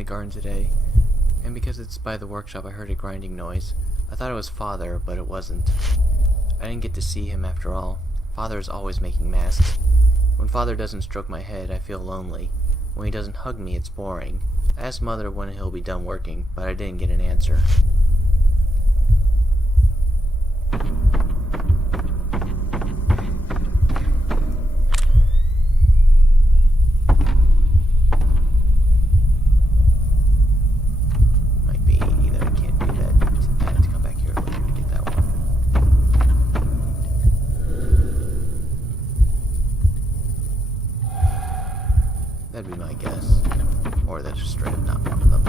the garden today, and because it's by the workshop I heard a grinding noise. I thought it was Father, but it wasn't. I didn't get to see him after all. Father is always making masks. When Father doesn't stroke my head, I feel lonely. When he doesn't hug me, it's boring. I asked Mother when he'll be done working, but I didn't get an answer. Might be that I can't do that. I have to come back here later to get that one. That'd be my guess. Or that's just straight up not one of them.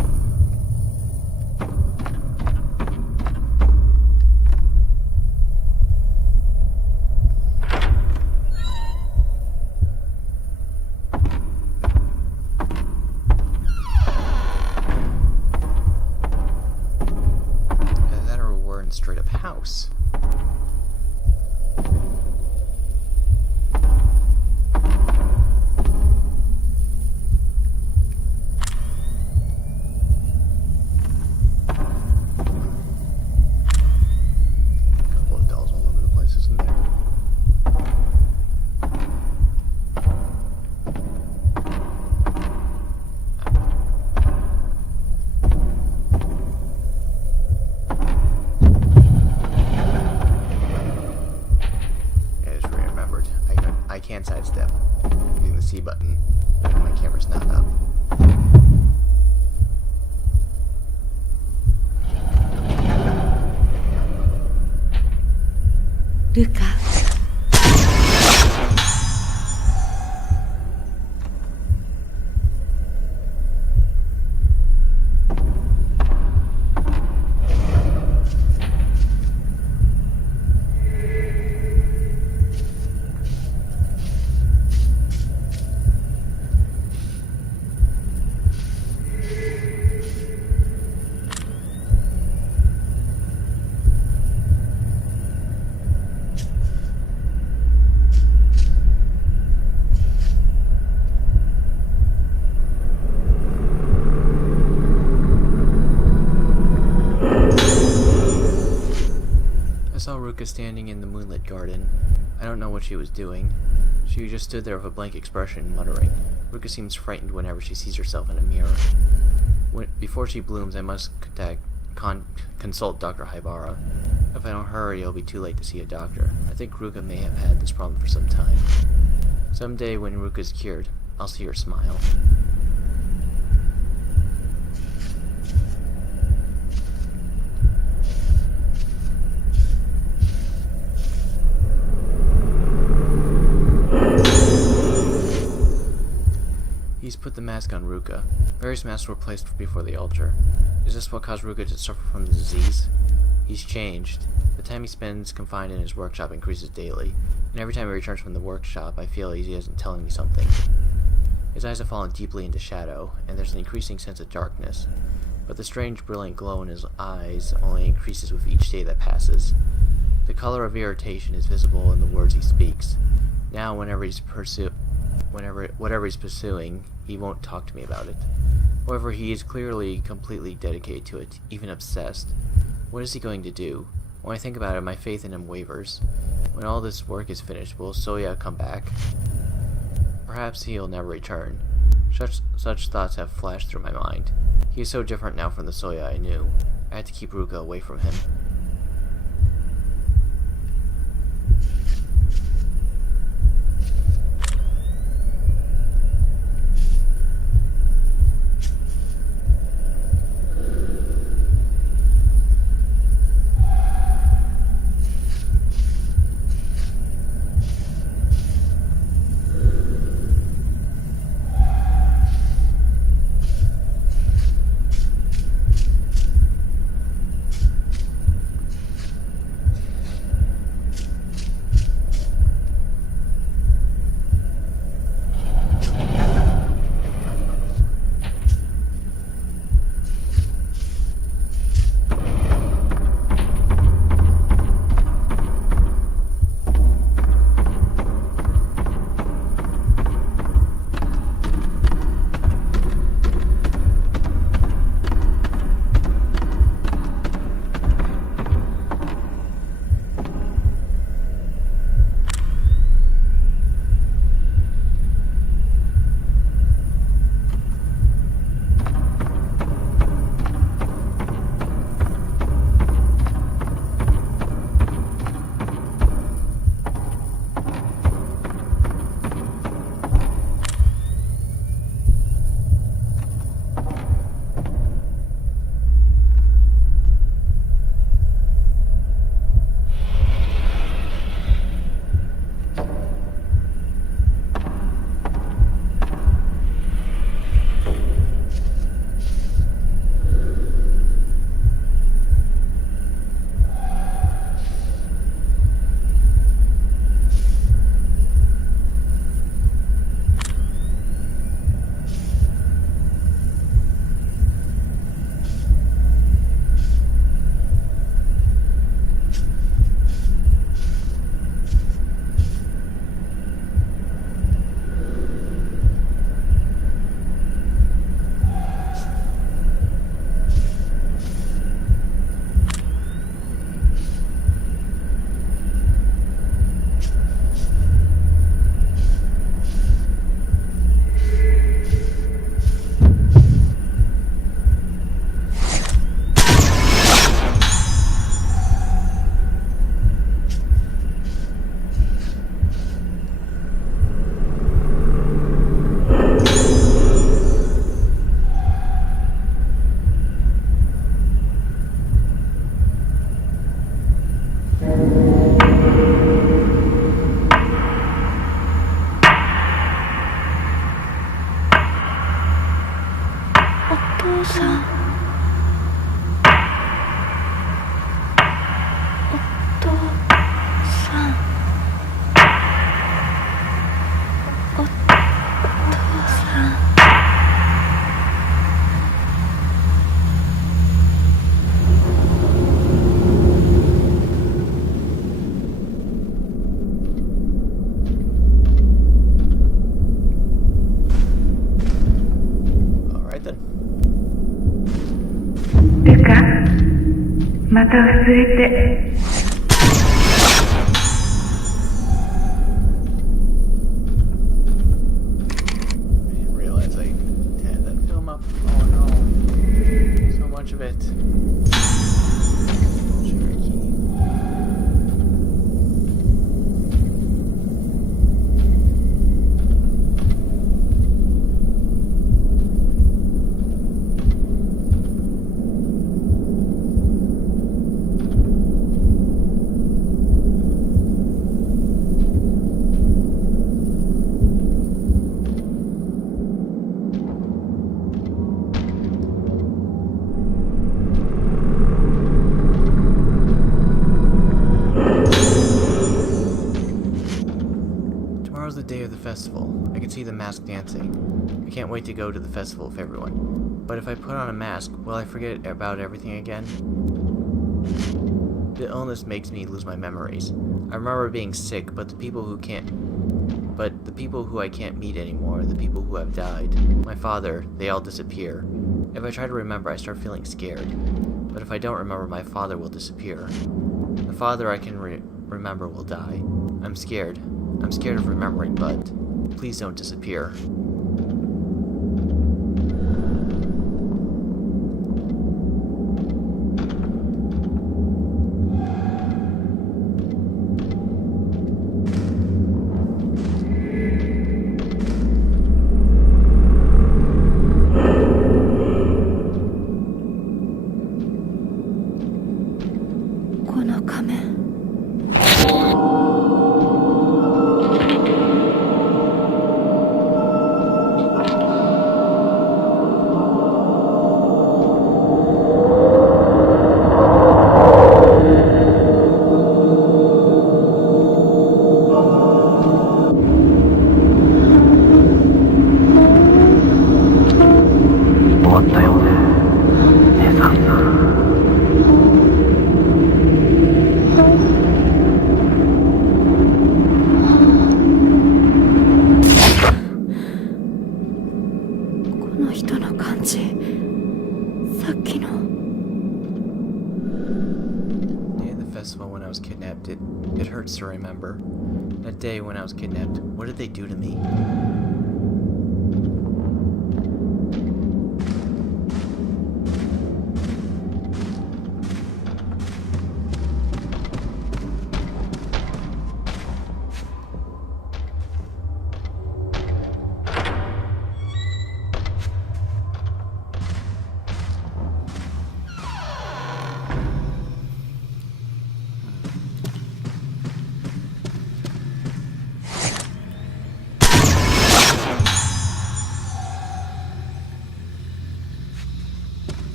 Either that or we're in a straight up house. I can't sidestep using the C button when my camera's not up. Lucas. I saw Ruka standing in the moonlit garden. I don't know what she was doing. She just stood there with a blank expression, muttering. Ruka seems frightened whenever she sees herself in a mirror. Before she blooms, I must consult Dr. Haibara. If I don't hurry, it'll be too late to see a doctor. I think Ruka may have had this problem for some time. Someday, when Ruka's cured, I'll see her smile. He's put the mask on Ruka. Various masks were placed before the altar. Is this what caused Ruka to suffer from the disease? He's changed. The time he spends confined in his workshop increases daily, and every time he returns from the workshop, I feel he isn't telling me something. His eyes have fallen deeply into shadow, and there's an increasing sense of darkness. But the strange, brilliant glow in his eyes only increases with each day that passes. The color of irritation is visible in the words he speaks. Now, whatever he's pursuing, he won't talk to me about it. However, he is clearly completely dedicated to it, even obsessed. What is he going to do? When I think about it, my faith in him wavers. When all this work is finished, will Soya come back? Perhaps he'll never return. Such thoughts have flashed through my mind. He is so different now from the Soya I knew. I had to keep Ruka away from him. Alright then. てか、また忘れて。I didn't realize I had that film up. Oh no. So much of it. Cherokee. Tomorrow's the day of the festival. I can see the mask dancing. I can't wait to go to the festival with everyone. But if I put on a mask, will I forget about everything again? The illness makes me lose my memories. I remember being sick, but the people who I can't meet anymore, the people who have died, my father, they all disappear. If I try to remember, I start feeling scared. But if I don't remember, my father will disappear. The father I can remember will die. I'm scared. I'm scared of remembering, but please don't disappear. この仮面。When I was kidnapped, it hurts to remember. That day when I was kidnapped, what did they do to me?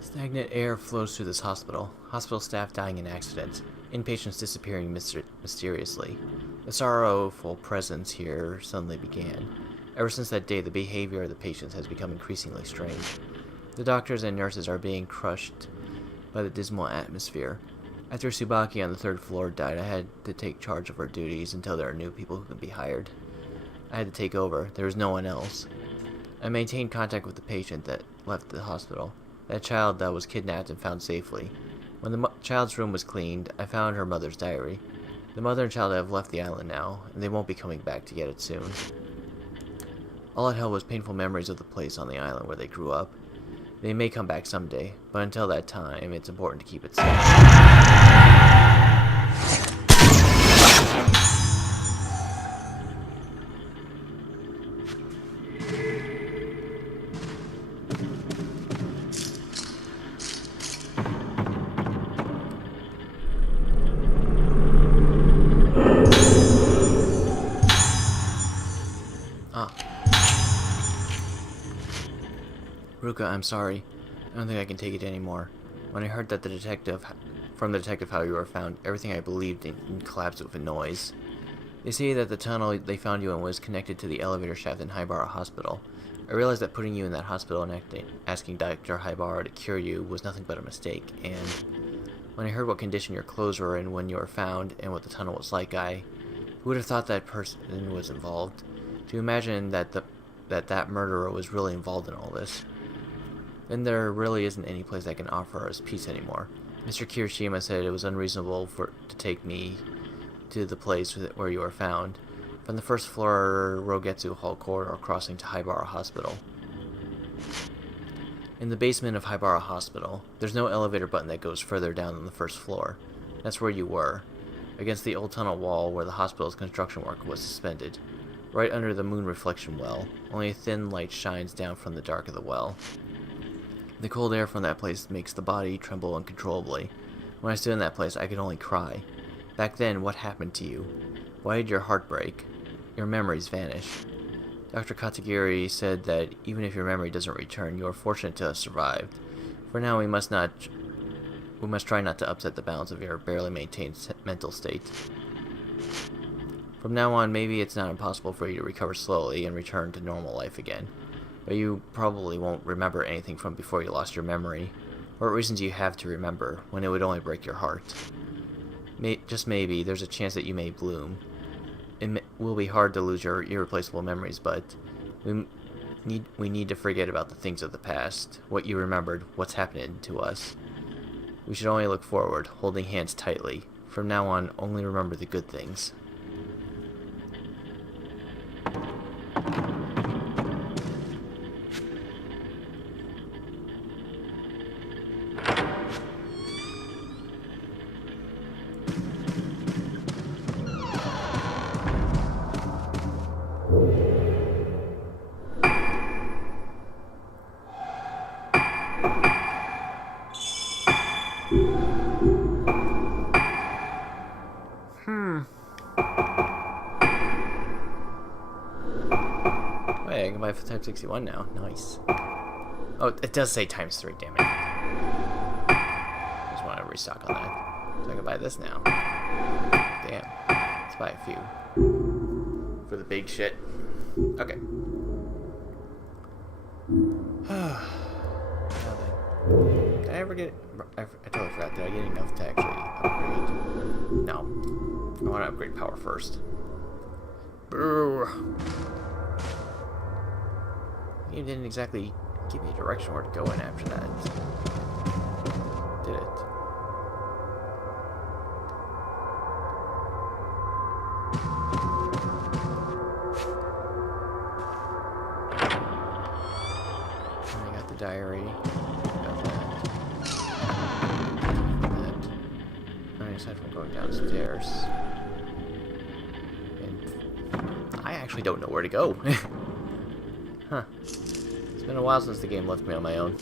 Stagnant air flows through this hospital. Hospital staff dying in accidents. Inpatients disappearing mysteriously. The sorrowful presence here suddenly began. Ever since that day, the behavior of the patients has become increasingly strange. The doctors and nurses are being crushed by the dismal atmosphere. After Tsubaki on the 3rd floor died, I had to take charge of her duties until there are new people who can be hired. I had to take over. There was no one else. I maintained contact with the patient that left the hospital. That child that was kidnapped and found safely. When the child's room was cleaned, I found her mother's diary. The mother and child have left the island now, and they won't be coming back to get it soon. All it held was painful memories of the place on the island where they grew up. They may come back someday, but until that time, it's important to keep it safe. Ruka, I'm sorry. I don't think I can take it anymore. When I heard that from the detective how you were found, everything I believed in collapsed with a noise. They say that the tunnel they found you in was connected to the elevator shaft in Haibara Hospital. I realized that putting you in that hospital and asking Dr. Haibara to cure you was nothing but a mistake, and when I heard what condition your clothes were in when you were found and what the tunnel was like, who would have thought that person was involved? To imagine that that murderer was really involved in all this. Then there really isn't any place that can offer us peace anymore. Mr. Kirishima said it was unreasonable to take me to the place where you were found, from the first floor Rogetsu Hall corridor crossing to Haibara Hospital. In the basement of Haibara Hospital, there's no elevator button that goes further down than the first floor. That's where you were, against the old tunnel wall where the hospital's construction work was suspended, right under the moon reflection well. Only a thin light shines down from the dark of the well. The cold air from that place makes the body tremble uncontrollably. When I stood in that place, I could only cry. Back then, what happened to you? Why did your heart break? Your memories vanish. Dr. Katagiri said that even if your memory doesn't return, you are fortunate to have survived. For now, we must try not to upset the balance of your barely maintained mental state. From now on, maybe it's not impossible for you to recover slowly and return to normal life again. But you probably won't remember anything from before you lost your memory. What reasons do you have to remember, when it would only break your heart? Just maybe, there's a chance that you may bloom. It will be hard to lose your irreplaceable memories, but we need to forget about the things of the past, what you remembered, what's happening to us. We should only look forward, holding hands tightly. From now on, only remember the good things. Wait, I can buy for times 61 now. Nice. Oh, it does say times 3, damn it. Just want to restock on that. So I can buy this now. Damn. Let's buy a few. For the big shit. Okay. Now then. Did I ever get... I totally forgot. Did I get enough to actually upgrade? No. I want to upgrade power first. Boo. You didn't exactly give me a direction where to go in after that. Did it? I got the diary. Got that. Aside from going downstairs. And I actually don't know where to go. Huh. It's been a while since the game left me on my own.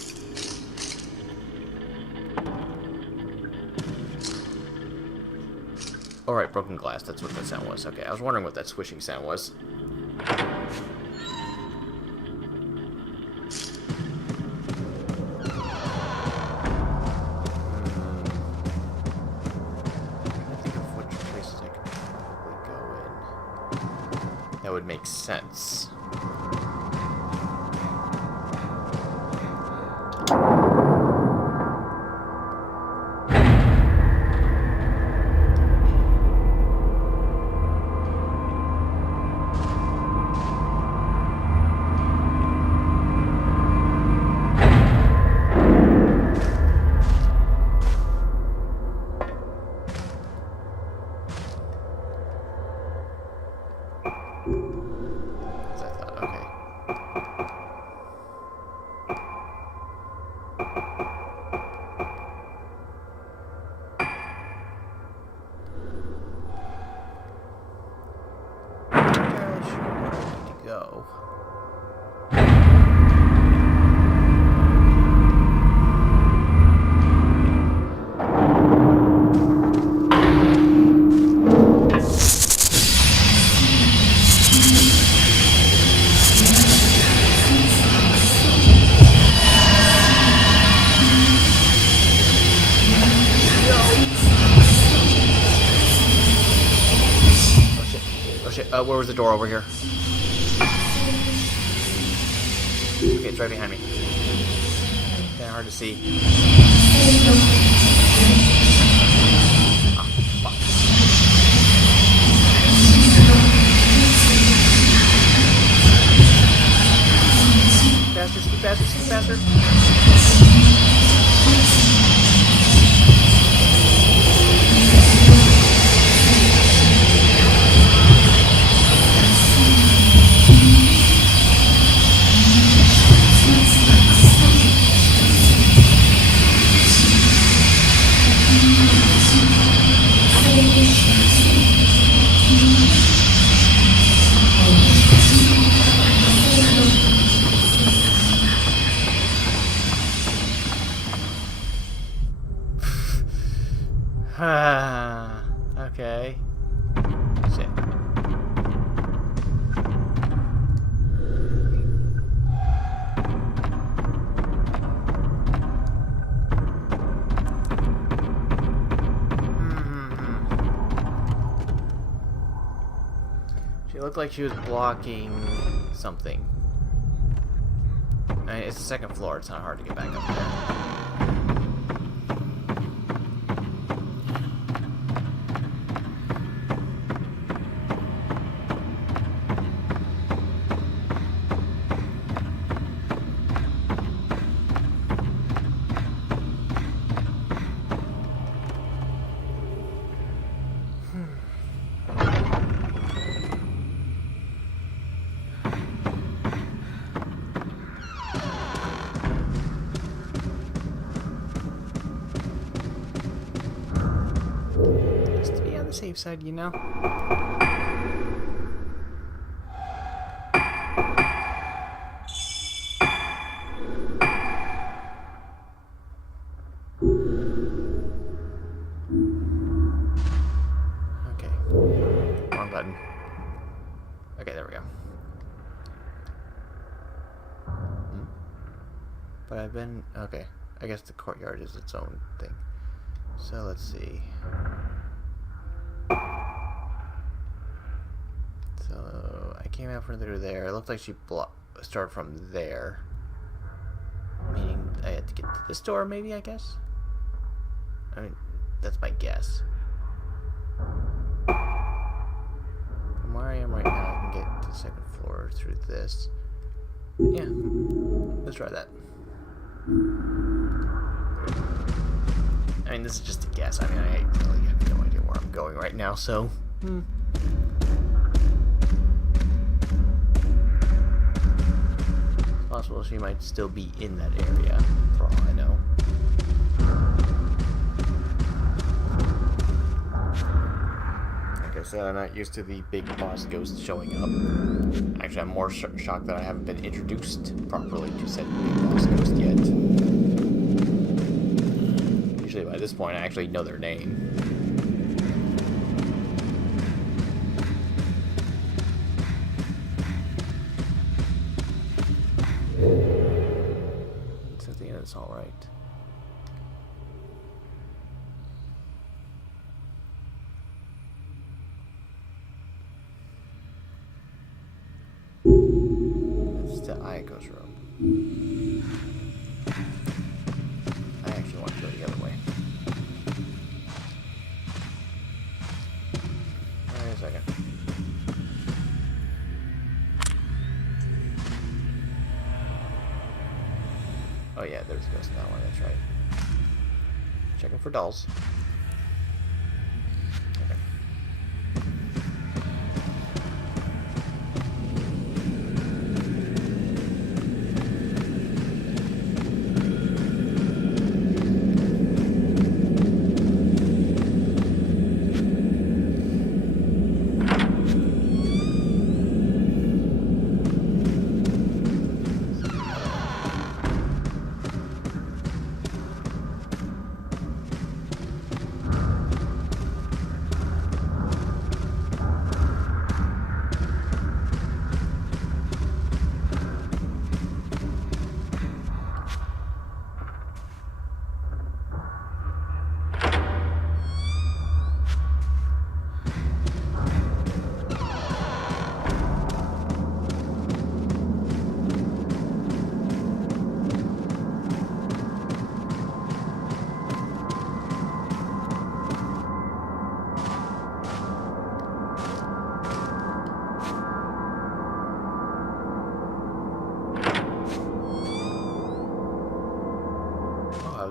Alright, broken glass, that's what that sound was. Okay, I was wondering what that swishing sound was. That would make sense. Where was the door over here? Okay, it's right behind me. Kinda hard to see. Ah, fuck. Bastard, sneak bastard, sneak bastard. Okay. Shit. She looked like she was blocking something. I mean, it's the second floor, it's not hard to get back up there. Just to be on the safe side, you know? Okay. Wrong button. Okay, there we go. But I've been... Okay. I guess the courtyard is its own thing. So let's see. So I came out from through there. It looked like she started from there. Meaning I had to get to this door, maybe, I guess? I mean, that's my guess. From where I am right now, I can get to the second floor through this. Yeah, let's try that. I mean, this is just a guess. I mean, I really have no idea where I'm going right now, so... It's possible she might still be in that area, for all I know. Like I said, I'm not used to the big boss ghost showing up. Actually, I'm more shocked that I haven't been introduced properly to said big boss ghost yet. Usually by this point I actually know their name. So at the end it's alright. That's the Ayako's room. I actually want to go the other way. Wait a second. Oh yeah, there's a ghost in that one, that's right. Checking for dolls. Okay.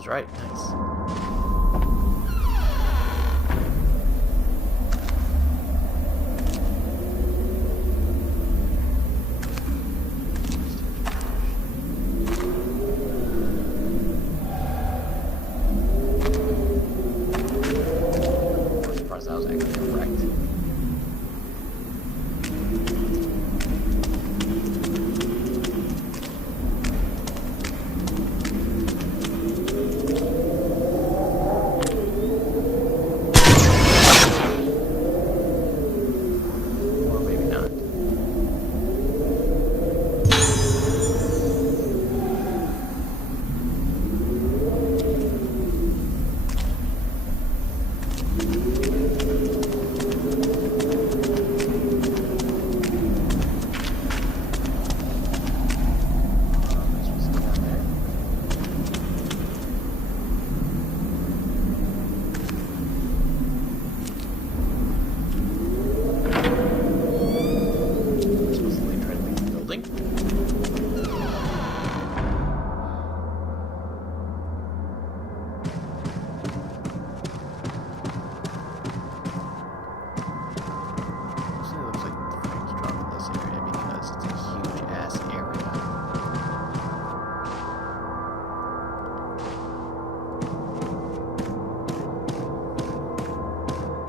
was right. Nice. I'm surprised I was actually correct.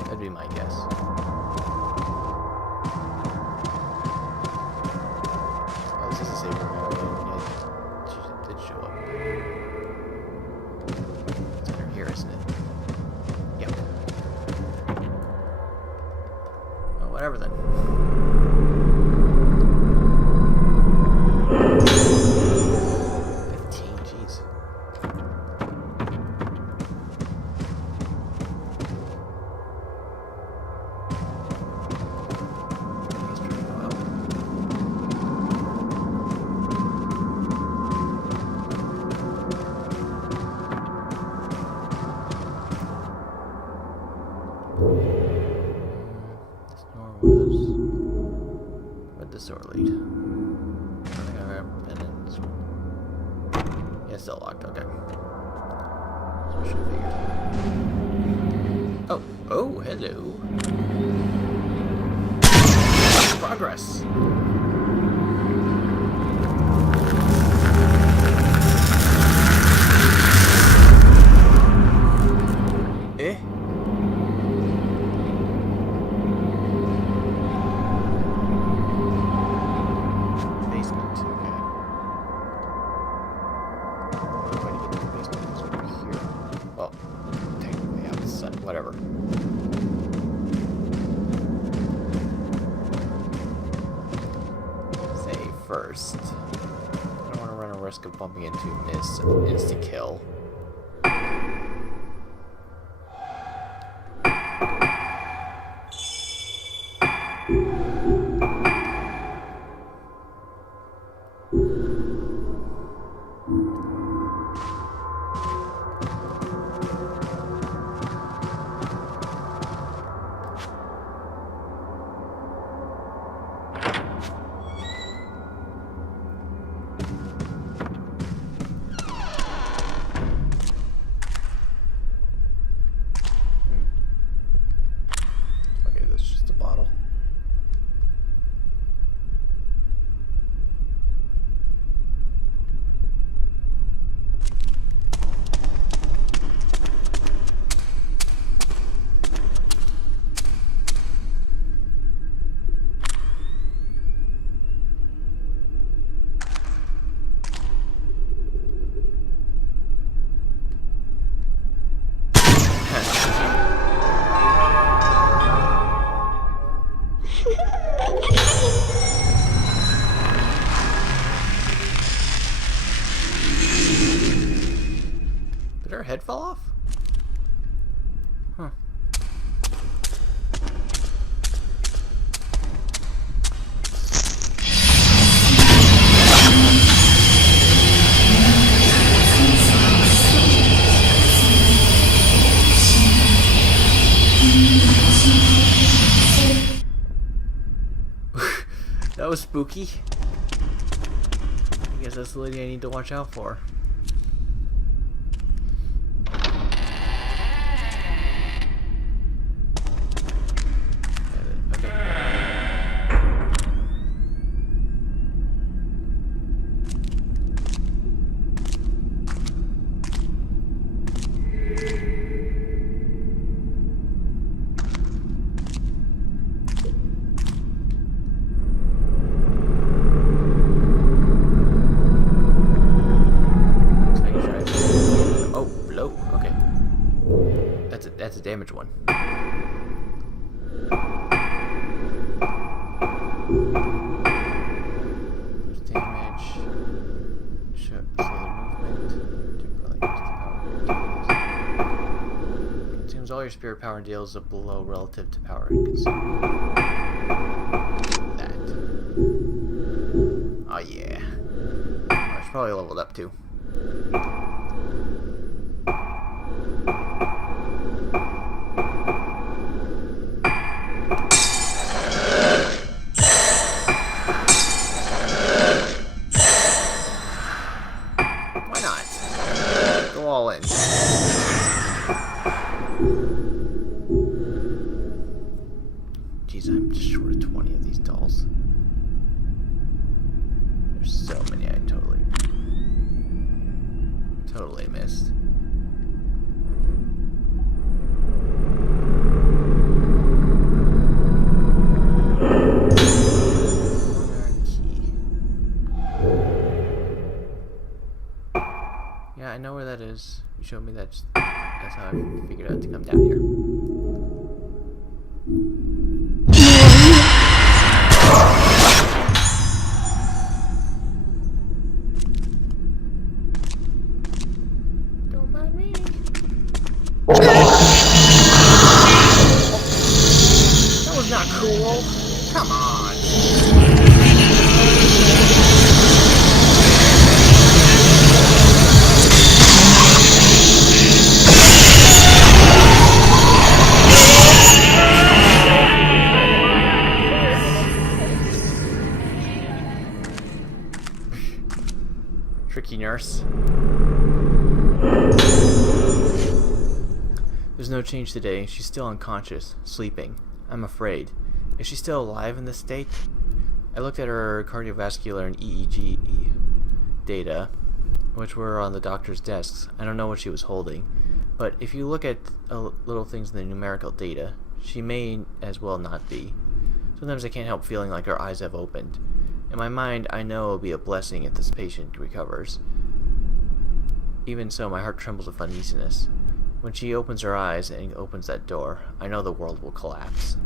That'd be my guess. Oh, this is a saber area. Yeah, she did show up. It's under here, isn't it? Yep. Well, whatever then. 15, jeez. Where'd this door lead? I think I've ever been in this one. Yeah, it's still locked, okay. So I should have figured. Oh, hello. Progress. Eh? Whatever. Say first. I don't want to run a risk of bumping into this insta-kill. Did her head fall off? Huh. That was spooky. I guess that's the lady I need to watch out for. damaged one. There's damage. Slow the movement. Consumes all your spirit power and deals a blow relative to power and consume. That. Oh yeah. I should probably leveled up too. Why not? Go all in. Jeez, I'm just short of 20 of these dolls. There's so many I totally missed. Yeah, I know where that is. You showed me that. That's how I figured out to come down here. Don't mind me. That was not cool. Come on. Tricky nurse. There's no change today. She's still unconscious, sleeping. I'm afraid. Is she still alive in this state? I looked at her cardiovascular and EEG data, which were on the doctor's desks. I don't know what she was holding, but if you look at little things in the numerical data, she may as well not be. Sometimes I can't help feeling like her eyes have opened. In my mind, I know it will be a blessing if this patient recovers. Even so, my heart trembles with uneasiness. When she opens her eyes and opens that door, I know the world will collapse.